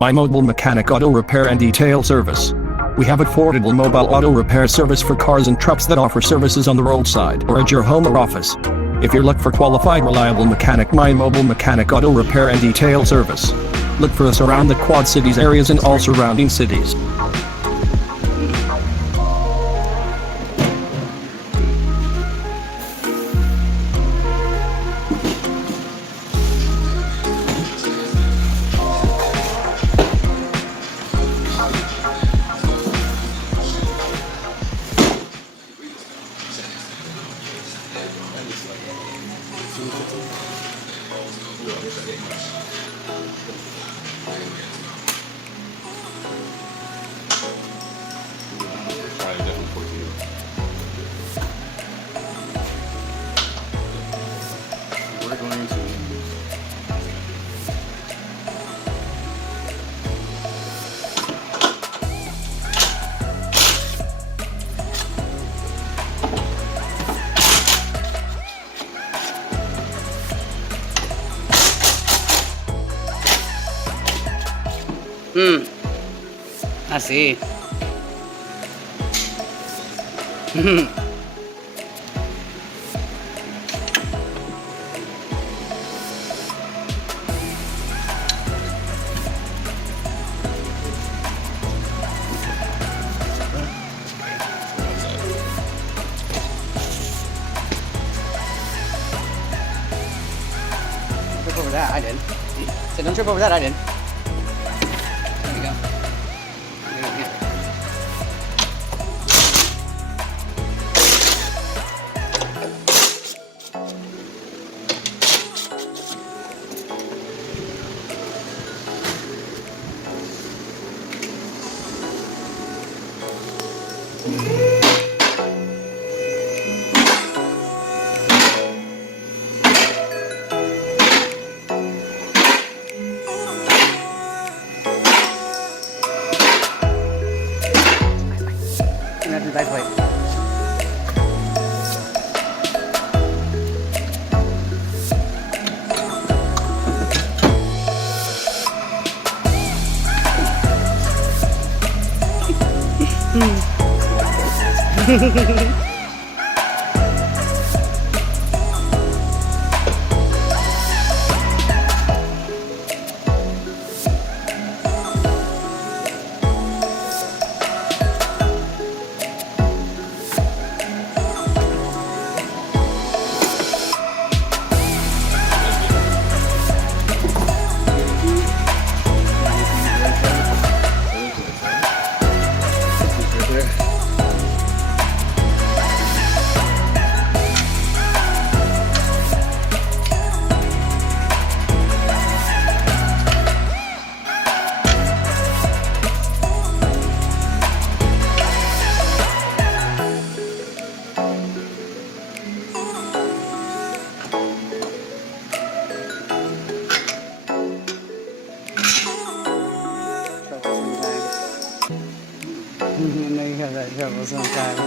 My Mobile Mechanic Auto Repair and Detail Service. We have affordable mobile auto repair service for cars and trucks that offer services on the roadside or at your home or office. If you look for qualified, reliable mechanic, My Mobile Mechanic Auto Repair and Detail Service. Look for us around the Quad Cities areas and all surrounding cities. Try a different tortilla. We're going to use Así. Trip over that, I did. So don't trip over that, I did. There you go. There you go. That's the right way. I know you have that trouble sometimes.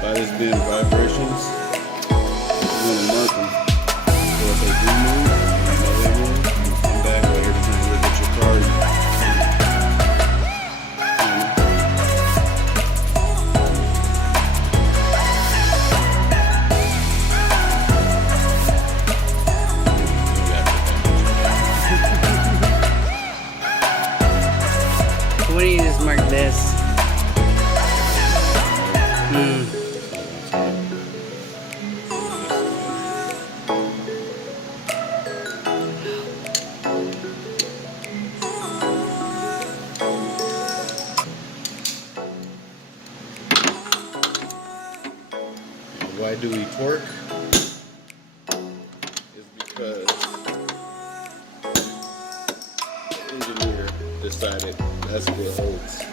By this being vibrations, we're going to mark them. So if they do move, you know they move, you come back, but every time you look at your car, What do you just mark this? Why do we torque? Is because the engineer decided that's what it holds.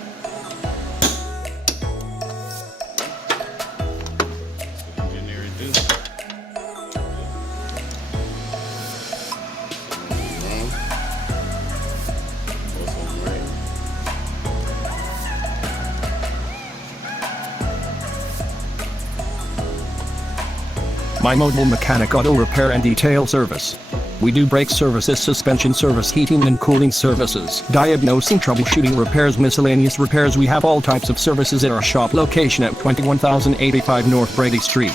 That's what engineering do. Something wrong. Or something right. My Mobile Mechanic Auto Repair and Detail Service. We do brake services, suspension service, heating and cooling services, diagnosing, troubleshooting, repairs, miscellaneous repairs. We have all types of services at our shop location at 21085 North Brady Street.